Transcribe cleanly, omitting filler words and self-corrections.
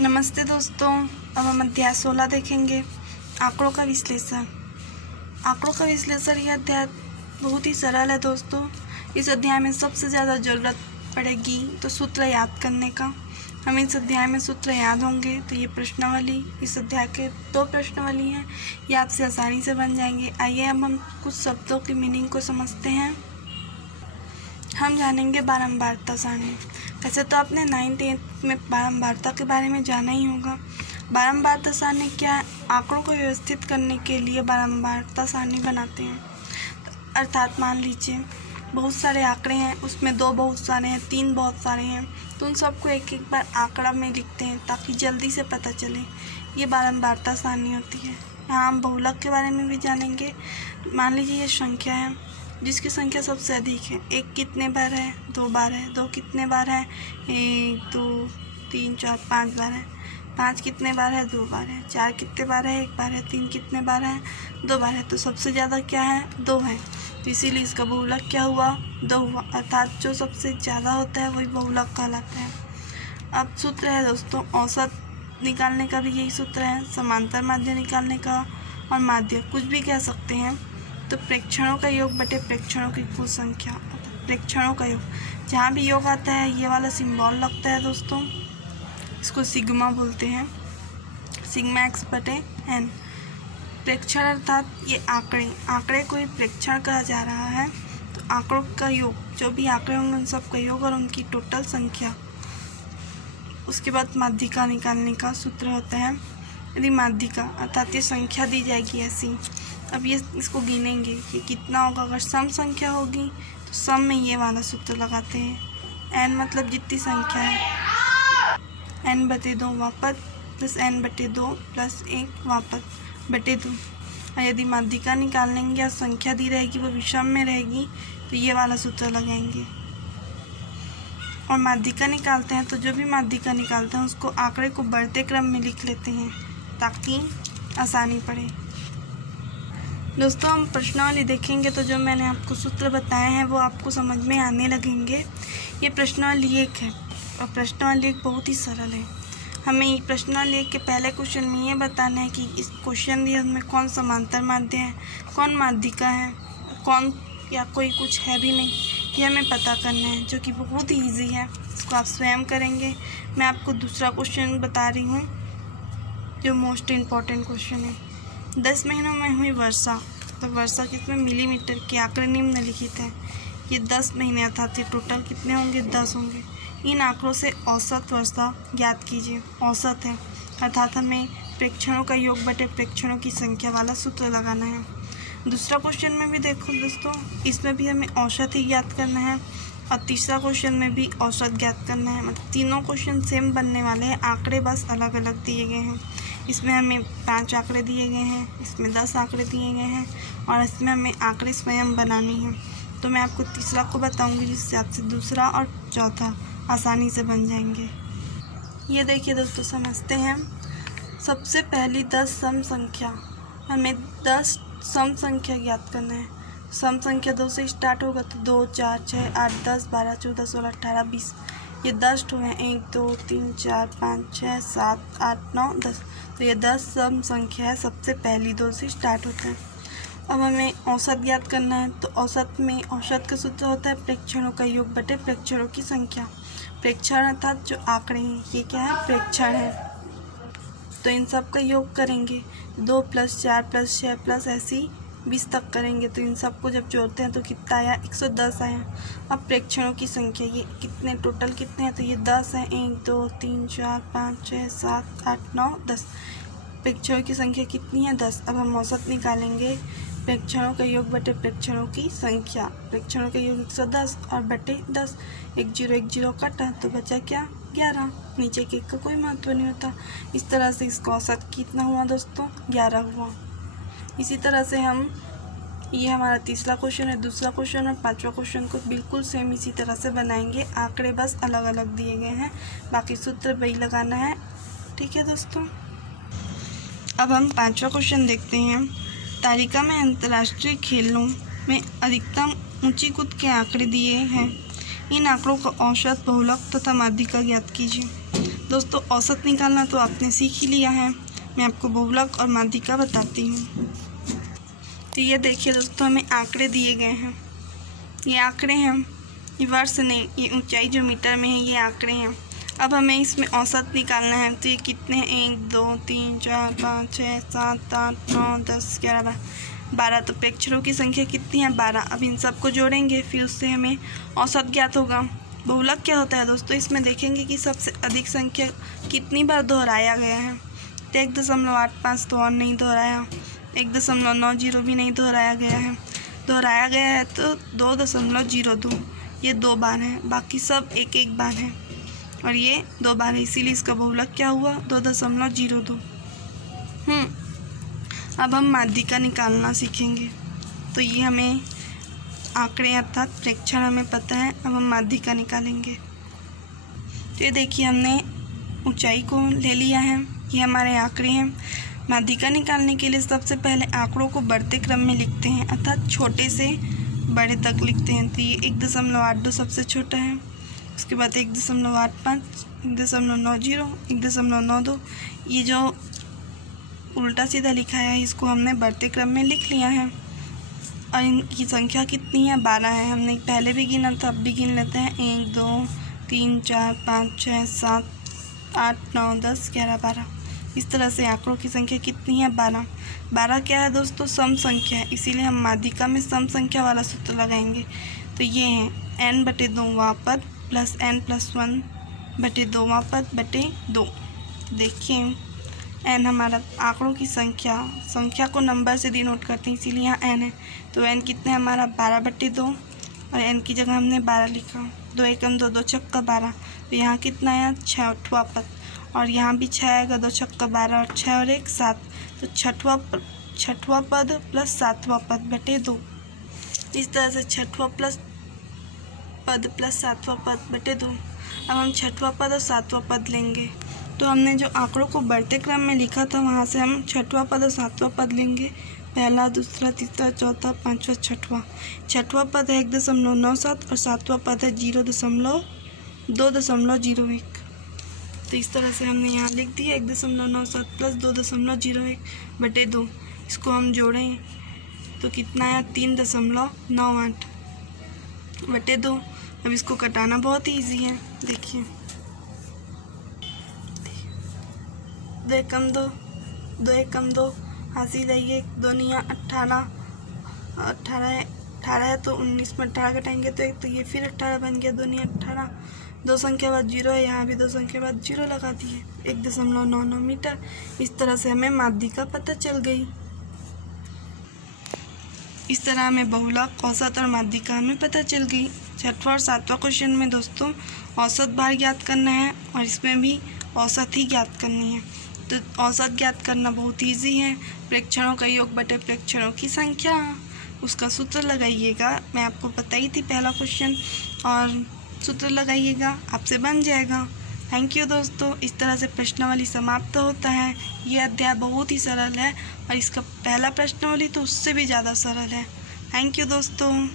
नमस्ते दोस्तों। अब हम अध्याय 16 देखेंगे, आंकड़ों का विश्लेषण। आंकड़ों का विश्लेषण यह अध्याय बहुत ही सरल है दोस्तों। इस अध्याय में सबसे ज़्यादा ज़रूरत पड़ेगी तो सूत्र याद करने का। हमें इस अध्याय में सूत्र याद होंगे तो ये प्रश्नावली, इस अध्याय के 2 प्रश्नावली हैं, ये आपसे आसानी से बन जाएंगे। आइए अब हम कुछ शब्दों की मीनिंग को समझते हैं। हम जानेंगे बारंबारता सारणी। वैसे तो आपने 9th-8th में बारंबारता के बारे में जाना ही होगा। बारंबारता सारणी क्या है? आंकड़ों को व्यवस्थित करने के लिए बारंबारता सारणी बनाते हैं। अर्थात मान लीजिए बहुत सारे आंकड़े हैं, उसमें 2 बहुत सारे हैं, 3 बहुत सारे हैं, तो उन सबको एक एक बार आंकड़ा में लिखते हैं ताकि जल्दी से पता चले। ये बारंबारता सारणी होती है। यहाँ हम बहुलक के बारे में भी जानेंगे। मान लीजिए ये संख्या है जिसकी संख्या सबसे अधिक है। 1 कितने बार है? 2 बार है। 2 कितने बार है? 1 2 3 4 5 बार है। 5 कितने बार है? 2 बार है। 4 कितने बार है? 1 बार है। 3 कितने बार है? 2 बार है। तो सबसे ज़्यादा क्या है? 2 है, तो इसीलिए इसका बहुलक क्या हुआ? 2 हुआ। अर्थात जो सबसे ज़्यादा होता है वही बहुलक कहलाता है। अब सूत्र है दोस्तों, औसत निकालने का भी यही सूत्र है, समांतर माध्य निकालने का और माध्य कुछ भी कह सकते हैं। तो प्रेक्षणों का योग बटे प्रेक्षणों की कुल संख्या। प्रेक्षणों का योग, जहाँ भी योग आता है ये वाला सिंबल लगता है दोस्तों, इसको सिग्मा बोलते हैं, सिग्मा एक्स बटे एन। प्रेक्षण अर्थात ये आंकड़े को ही प्रेक्षण कहा जा रहा है। तो आंकड़ों का योग, जो भी आंकड़े होंगे उन सब का योग और उनकी टोटल संख्या। उसके बाद माध्यिका निकालने का सूत्र होता है। यदि माध्यिका अर्थात ये संख्या दी जाएगी ऐसी, अब ये इसको गिनेंगे कि कितना होगा। अगर सम संख्या होगी तो सम में ये वाला सूत्र लगाते हैं। n मतलब जितनी संख्या है, n बटे 2 वापस प्लस n बटे 2 प्लस 1 वापस बटे 2। और यदि माध्यिका निकालेंगे या संख्या दी रहेगी वो विषम में रहेगी तो ये वाला सूत्र लगाएंगे। और माध्यिका निकालते हैं तो जो भी माध्यिका निकालते हैं उसको आंकड़े को बढ़ते क्रम में लिख लेते हैं ताकि आसानी पड़े। दोस्तों हम प्रश्नावली देखेंगे तो जो मैंने आपको सूत्र बताए हैं वो आपको समझ में आने लगेंगे। ये प्रश्नावली 1 है और प्रश्नावली 1 बहुत ही सरल है। हमें प्रश्नावली 1 के पहले क्वेश्चन में ये बताना है कि इस क्वेश्चन दिए उनमें कौन समांतर माध्य है, कौन माध्यिका है, कौन या कोई कुछ है भी नहीं, ये हमें पता करना है, जो कि बहुत ही ईजी है। इसको आप स्वयं करेंगे। मैं आपको दूसरा क्वेश्चन बता रही हूँ जो मोस्ट इम्पॉर्टेंट क्वेश्चन है। 10 महीनों में हुई वर्षा, तो वर्षा कितने मिलीमीटर के आंकड़े निम्नलिखित हैं। ये 10 महीने अर्थात ये टोटल कितने होंगे? 10 होंगे। इन आंकड़ों से औसत वर्षा ज्ञात कीजिए। औसत है अर्थात हमें प्रेक्षणों का योग बटे प्रेक्षणों की संख्या वाला सूत्र लगाना है। दूसरा क्वेश्चन में भी देखो दोस्तों, इसमें भी हमें औसत ही ज्ञात करना है और तीसरा क्वेश्चन में भी औसत ज्ञात करना है। मतलब तीनों क्वेश्चन सेम बनने वाले हैं, आंकड़े बस अलग अलग दिए गए हैं। इसमें हमें 5 आंकड़े दिए गए हैं, इसमें 10 आंकड़े दिए गए हैं और इसमें हमें आंकड़े स्वयं बनानी है। तो मैं आपको तीसरा को बताऊंगी जिससे आपसे दूसरा और चौथा आसानी से बन जाएंगे। ये देखिए दोस्तों, समझते हैं। सबसे पहली 10 सम संख्या, हमें 10 सम संख्या ज्ञात करना है। सम संख्या 2 से स्टार्ट होगा तो 2 4 6 8 10 12 14 16 18 20, ये 10 ठो हैं। 1 2 3 4 5 6 7 8 9 10, तो ये 10 सम संख्या है। सबसे पहली 2 से स्टार्ट होता है। अब हमें औसत ज्ञात करना है तो औसत में औसत का सूत्र होता है प्रेक्षणों का योग बटे प्रेक्षणों की संख्या। प्रेक्षण अर्थात जो आंकड़े हैं ये क्या है? प्रेक्षण है। तो इन सब का योग करेंगे 2 + 4 + 6 + ऐसी 20 तक करेंगे। तो इन सबको जब जोड़ते हैं तो कितना आया? 110 आया। अब प्रेक्षणों की संख्या ये कितने टोटल कितने हैं? तो ये 10 हैं। 1 2 3 4 5 6 7 8 9 10, प्रेक्षणों की संख्या कितनी है? 10। अब हम औसत निकालेंगे प्रेक्षणों का योग बटे प्रेक्षणों की संख्या। प्रेक्षणों का योग 110 और बटे 10, 1 0 1 0 कटा तो बचा क्या? 11। नीचे के का कोई महत्व नहीं होता। इस तरह से इसका औसत कितना हुआ दोस्तों? 11 हुआ। इसी तरह से हम, ये हमारा तीसरा क्वेश्चन है, दूसरा क्वेश्चन और 5वां क्वेश्चन को बिल्कुल सेम इसी तरह से बनाएंगे। आंकड़े बस अलग अलग दिए गए हैं, बाकी सूत्र वही लगाना है। ठीक है दोस्तों। अब हम 5वां क्वेश्चन देखते हैं। तालिका में अंतर्राष्ट्रीय खेलों में अधिकतम ऊंची कूद के आंकड़े दिए हैं। इन आंकड़ों का औसत, बहुलक तथा माध्यिका ज्ञात कीजिए। दोस्तों औसत निकालना तो आपने सीख ही लिया है, मैं आपको बहुलक और माध्यिका बताती हूँ। तो ये देखिए दोस्तों, हमें आंकड़े दिए गए हैं, ये आंकड़े हैं, ये वर्ष नहीं, ये ऊंचाई जो मीटर में है ये आंकड़े हैं। अब हमें इसमें औसत निकालना है। तो ये कितने हैं, 1 2 3 4 5 6 7 8 9 10 11 12। तो प्रेक्षणों की संख्या कितनी है, 12। अब इन सबको जोड़ेंगे, फिर उससे हमें औसत ज्ञात होगा। बहुलक क्या होता है दोस्तों, इसमें देखेंगे कि सबसे अधिक संख्या कितनी बार दोहराया गया है। तो 1.85 तो और नहीं दोहराया, 1.90 भी नहीं दोहराया गया है। दोहराया गया है तो 2.02, ये 2 बार है, बाकी सब 1 बार है और ये 2 बार है, इसीलिए इसका बहुलक क्या हुआ, 2.02। अब हम माध्यिका निकालना सीखेंगे। तो ये हमें आंकड़े अर्थात प्रेक्षण हमें पता है, अब हम माध्यिका निकालेंगे। तो ये देखिए, हमने ऊंचाई को ले लिया है, ये हमारे आंकड़े हैं। माध्यिका निकालने के लिए सबसे पहले आंकड़ों को बढ़ते क्रम में लिखते हैं, अर्थात छोटे से बड़े तक लिखते हैं। तो ये 1.82 सबसे छोटा है, उसके बाद 1.85, 1.90, 1.92। ये जो उल्टा सीधा लिखा है इसको हमने बढ़ते क्रम में लिख लिया है। और इनकी संख्या कितनी है, 12 है। हमने पहले भी गिना था, अब भी गिन लेते हैं, 1 2 3 4 5 6 7 8 9 10 11 12। इस तरह से आंकड़ों की संख्या कितनी है, 12। 12 क्या है दोस्तों, सम संख्या है, इसीलिए हम माध्यिका में सम संख्या वाला सूत्र लगाएंगे। तो ये है n/2वां पद प्लस n+1/2वां पद बटे 2। देखिए n हमारा आंकड़ों की संख्या को नंबर से डिनोट करते हैं, इसीलिए यहाँ n है। तो n कितना है हमारा, 12/2 और n की जगह हमने 12 लिखा। 2 एकम 2, 2 छक्का 12। तो यहाँ कितना है, 6वां पद, और यहाँ भी 6 आएगा, 2 छक्का 12 और 6 और 1 7। तो 6वां पद प्लस 7वां पद बटे 2। इस तरह से 6वां पद प्लस 7वां पद बटे 2। अब हम 6वां पद और 7वां पद लेंगे। तो हमने जो आंकड़ों को बढ़ते क्रम में लिखा था वहाँ से हम 6वां पद और 7वां पद लेंगे, पहला, दूसरा, तीसरा, चौथा, 5वां, 6वां। 6वां पद है 1.97 और 7वां पद है 2.01। तो इस तरह से हमने यहाँ लिख दिया 1.97 प्लस 2.01 बटे 2। इसको हम जोड़ें तो कितना है, 3.98 बटे 2। अब इसको कटाना बहुत ही ईजी है, देखिए 2 एकम 2, 2 एकम 2, हासिल है ये 2 निया 18 है तो 19 में 18 घटाएंगे तो ये फिर 18 बन गया, 2 निया 18। 2 संख्या बाद 0 है, यहाँ भी 2 संख्या बाद 0 लगा दिए, 1.99 मीटर। इस तरह से हमें माध्यिका पता चल गई। इस तरह हमें बहुलक, औसत और माध्यिका हमें पता चल गई। 6वां और 7वां क्वेश्चन में दोस्तों औसत भार ज्ञात करना है और इसमें भी औसत ही ज्ञात करनी है। तो औसत ज्ञात करना बहुत ईजी है, प्रेक्षणों का योग बटे प्रेक्षणों की संख्या, उसका सूत्र लगाइएगा। मैं आपको बताई थी पहला क्वेश्चन, और सूत्र लगाइएगा, आपसे बन जाएगा। थैंक यू दोस्तों। इस तरह से प्रश्नावली समाप्त होता है। ये अध्याय बहुत ही सरल है और इसका पहला प्रश्नावली तो उससे भी ज़्यादा सरल है। थैंक यू दोस्तों।